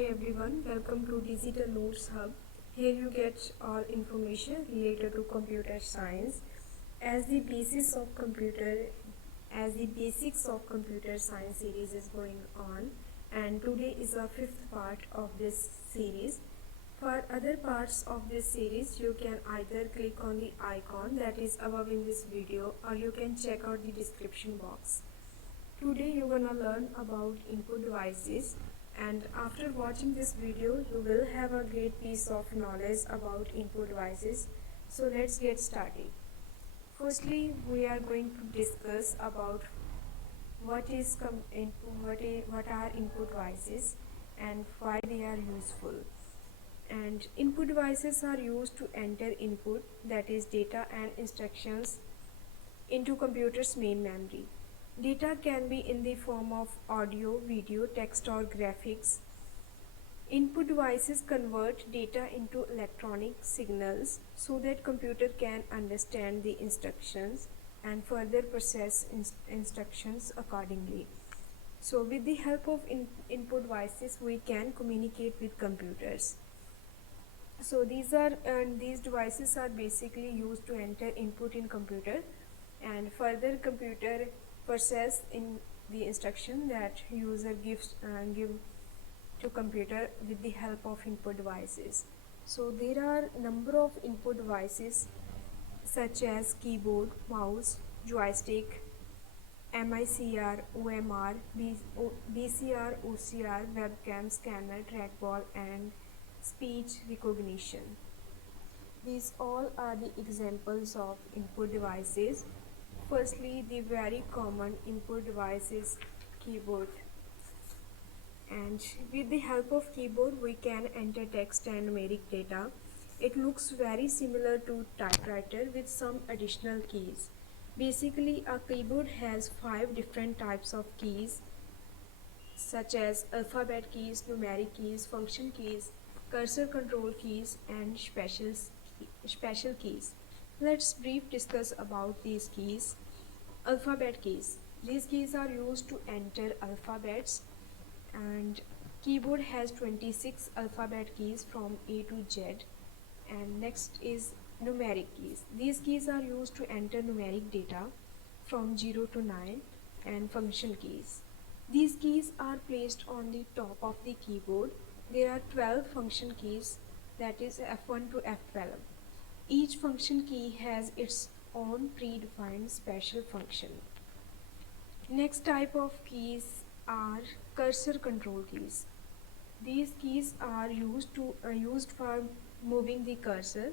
Hi everyone, welcome to Digital Notes Hub. Here you get all information related to computer science as the basis of computer as the basics of computer science series is going on, and today is the fifth part of this series. For other parts of this series, you can either click on the icon that is above in this video, or you can check out the description box. Today you're gonna learn about input devices, and after watching this video you will have a great piece of knowledge about input devices. So let's get started. Firstly, we are going to discuss about what are input devices and why they are useful. And input devices are used to enter input, that is data and instructions, into computer's main memory. Data can be in the form of audio, video, text or graphics. Input devices convert data into electronic signals so that computer can understand the instructions and further process instructions accordingly. So with the help of input devices we can communicate with computers. So these devices are basically used to enter input in computer, and further computer process in the instruction that user give to computer with the help of input devices. So there are number of input devices such as keyboard, mouse, joystick, MICR, OMR, BCR, OCR, webcam, scanner, trackball and speech recognition. These all are the examples of input devices. Firstly, the very common input device is keyboard, and with the help of keyboard we can enter text and numeric data. It looks very similar to typewriter with some additional keys. Basically, a keyboard has 5 different types of keys such as alphabet keys, numeric keys, function keys, cursor control keys and special keys. Let's brief discuss about these keys. Alphabet keys. These keys are used to enter alphabets, and keyboard has 26 alphabet keys from A to Z. And next is numeric keys. These keys are used to enter numeric data from 0 to 9, and function keys. These keys are placed on the top of the keyboard. There are 12 function keys, that is F1 to F12. Each function key has its own predefined special function. Next type of keys are cursor control keys. These keys are used for moving the cursor,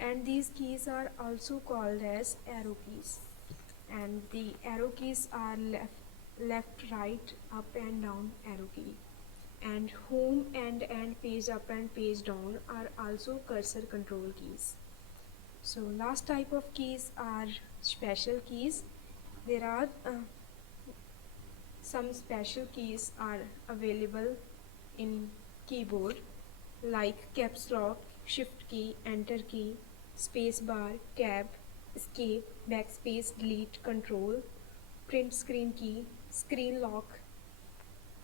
and these keys are also called as arrow keys. And the arrow keys are left, right, up and down arrow key. And home and page up and page down are also cursor control keys. So last type of keys are special keys. There are some special keys are available in keyboard like caps lock, shift key, enter key, space bar, tab, escape, backspace, delete, control, print screen key, screen lock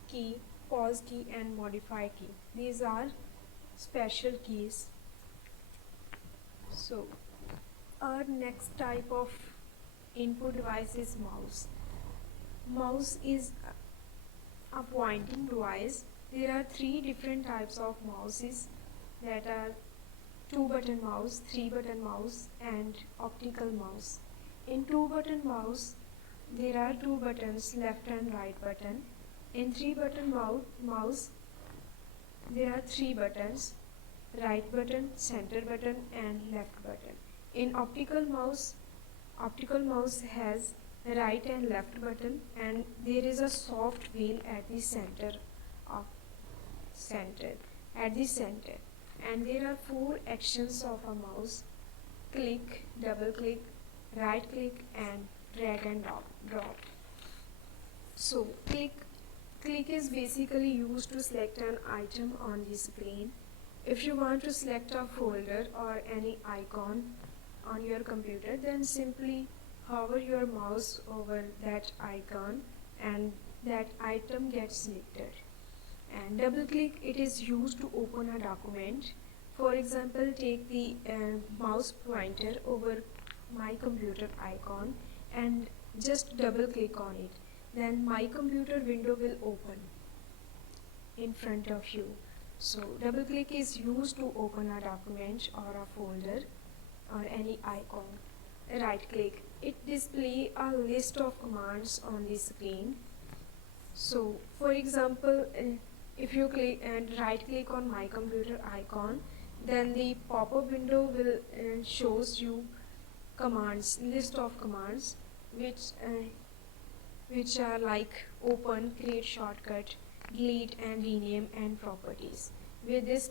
key, pause key and modify key. These are special keys. So our next type of input device is mouse. Mouse is a pointing device. There are 3 different types of mouses, that are 2-button mouse, 3-button mouse and optical mouse. In 2-button mouse there are 2 buttons, left and right button. In 3-button mouse there are 3 buttons, right button, center button and left button. In optical mouse has right and left button, and there is a soft wheel at the center, and there are 4 actions of a mouse: click, double click, right click and drag and drop. So click is basically used to select an item on the screen. If you want to select a folder or any icon on your computer, then simply hover your mouse over that icon and that item gets selected. And double click, it is used to open a document. For example, take the mouse pointer over my computer icon and just double click on it. Then my computer window will open in front of you. So double click is used to open a document or a folder or any icon. Right click, it displays a list of commands on the screen. So for example, if you click and right click on my computer icon, then the pop-up window will shows you commands, list of commands which are like open, create shortcut, delete and rename and properties. With this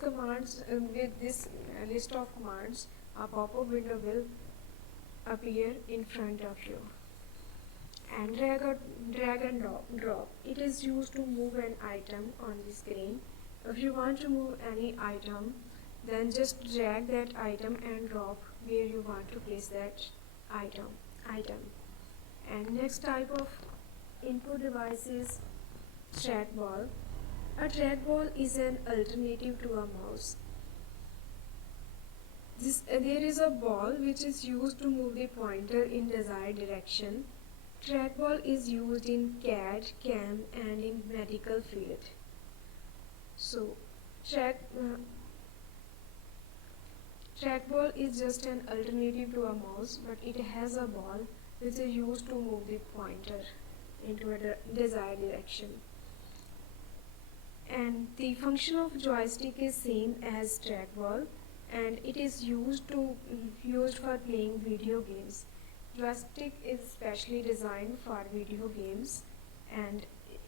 list of commands, a pop-up window will appear in front of you. And drag and drop. It is used to move an item on the screen. If you want to move any item, then just drag that item and drop where you want to place that item. And next type of input device is trackball. A trackball is an alternative to a mouse. There is a ball which is used to move the pointer in desired direction. Trackball is used in CAD, CAM and in medical field. So trackball is just an alternative to a mouse, but it has a ball which is used to move the pointer into a desired direction. And the function of joystick is same as trackball, and it is used for playing video games. Joystick is specially designed for video games and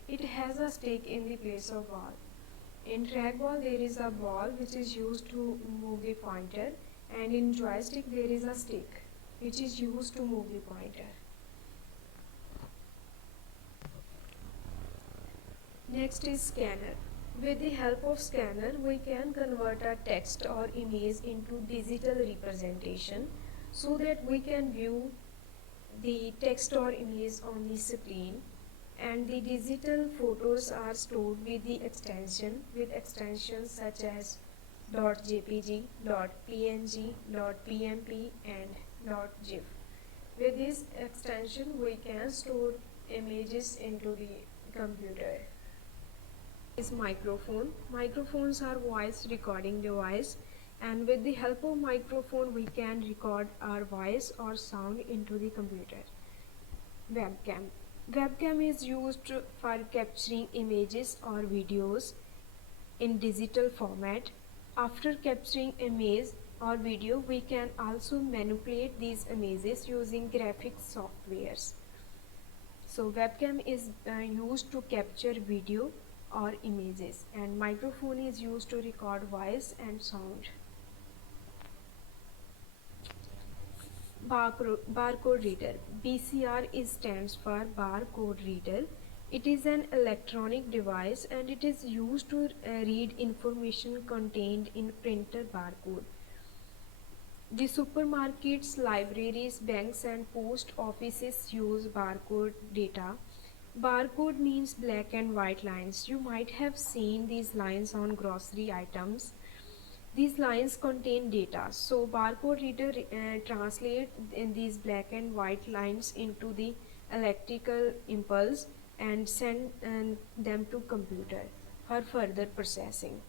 it has a stick in the place of ball. In trackball there is a ball which is used to move the pointer, and in joystick there is a stick which is used to move the pointer. Next is scanner. With the help of scanner, we can convert a text or image into digital representation so that we can view the text or image on the screen, and the digital photos are stored with extensions such as .jpg, .png, .pmp and .gif. With this extension we can store images into the computer. Is microphone. Microphones are voice recording device, and with the help of microphone we can record our voice or sound into the computer. Webcam. Webcam is used for capturing images or videos in digital format. After capturing image or video, we can also manipulate these images using graphics softwares. So webcam is used to capture video or images, and microphone is used to record voice and sound. Barcode reader. BCR stands for barcode reader. It is an electronic device and it is used to read information contained in printer barcode. The supermarkets, libraries, banks and post offices use barcode data. Barcode means black and white lines. You might have seen these lines on grocery items. These lines contain data. So barcode reader translate in these black and white lines into the electrical impulse and send them to computer for further processing.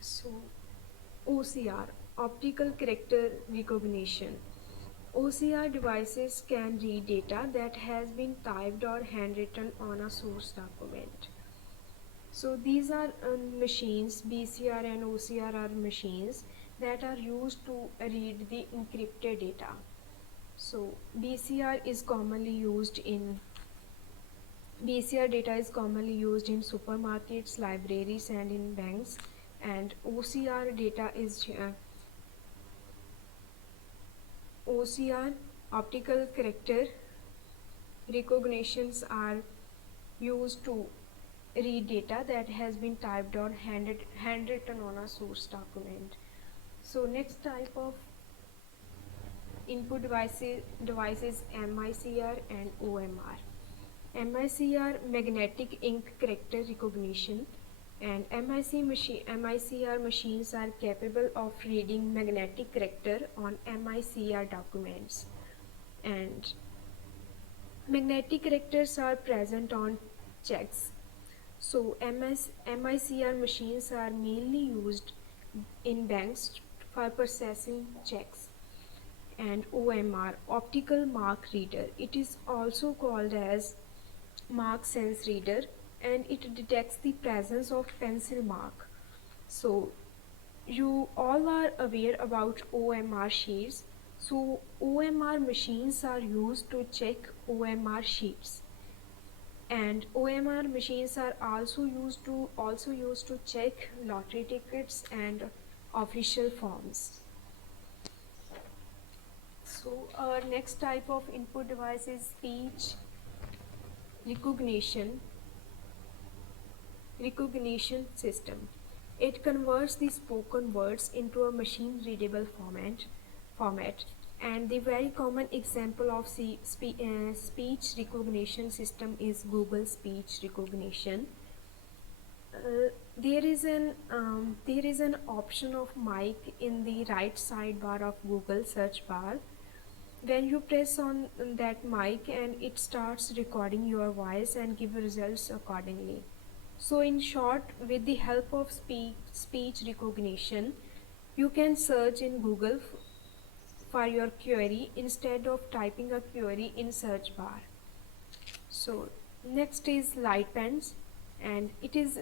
So OCR, optical character recognition. OCR devices can read data that has been typed or handwritten on a source document. So these are machines, BCR and OCR are machines that are used to read the encrypted data. So BCR data is commonly used in supermarkets, libraries and in banks, and OCR data is OCR, optical character recognitions, are used to read data that has been typed or handwritten on a source document. So next type of input devices MICR and OMR. MICR magnetic ink character recognition, and MICR machines are capable of reading magnetic character on MICR documents, and magnetic characters are present on checks. So MICR machines are mainly used in banks for processing checks. And OMR, optical mark reader, it is also called as mark sense reader, and it detects the presence of pencil mark. So you all are aware about OMR sheets. So OMR machines are used to check OMR sheets, and OMR machines are also used to check lottery tickets and official forms. So our next type of input device is speech recognition system. It converts the spoken words into a machine readable format, and the very common example of speech recognition system is Google speech recognition. There is an option of mic in the right sidebar of Google search bar. When you press on that mic, and it starts recording your voice and give results accordingly. So in short, with the help of speech recognition, you can search in Google for your query instead of typing a query in search bar. So next is light pens, and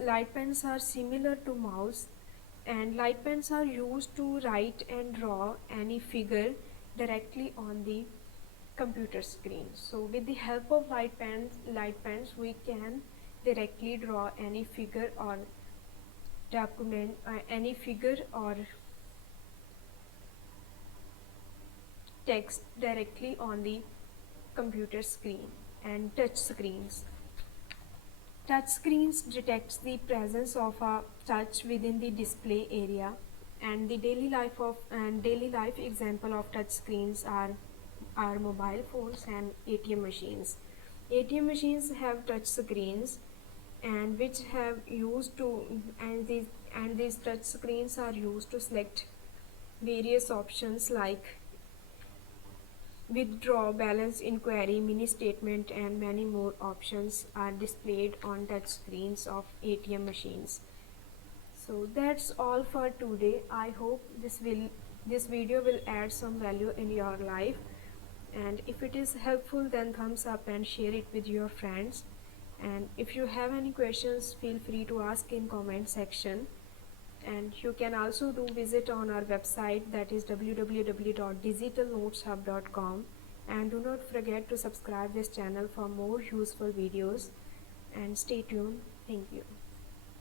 light pens are similar to mouse, and light pens are used to write and draw any figure directly on the computer screen. So with the help of light pens we can directly draw any figure or text directly on the computer screen. And touch screens detects the presence of a touch within the display area, and the daily life example of touch screens are mobile phones and ATM machines. ATM machines have touch screens, and these touch screens are used to select various options like withdraw, balance inquiry, mini statement, and many more options are displayed on touch screens of ATM machines. So that's all for today. I hope this video will add some value in your life, and if it is helpful, then thumbs up and share it with your friends. And if you have any questions, feel free to ask in comment section. And you can also visit on our website, that is www.digitalnoteshub.com, and do not forget to subscribe this channel for more useful videos, and stay tuned. Thank you.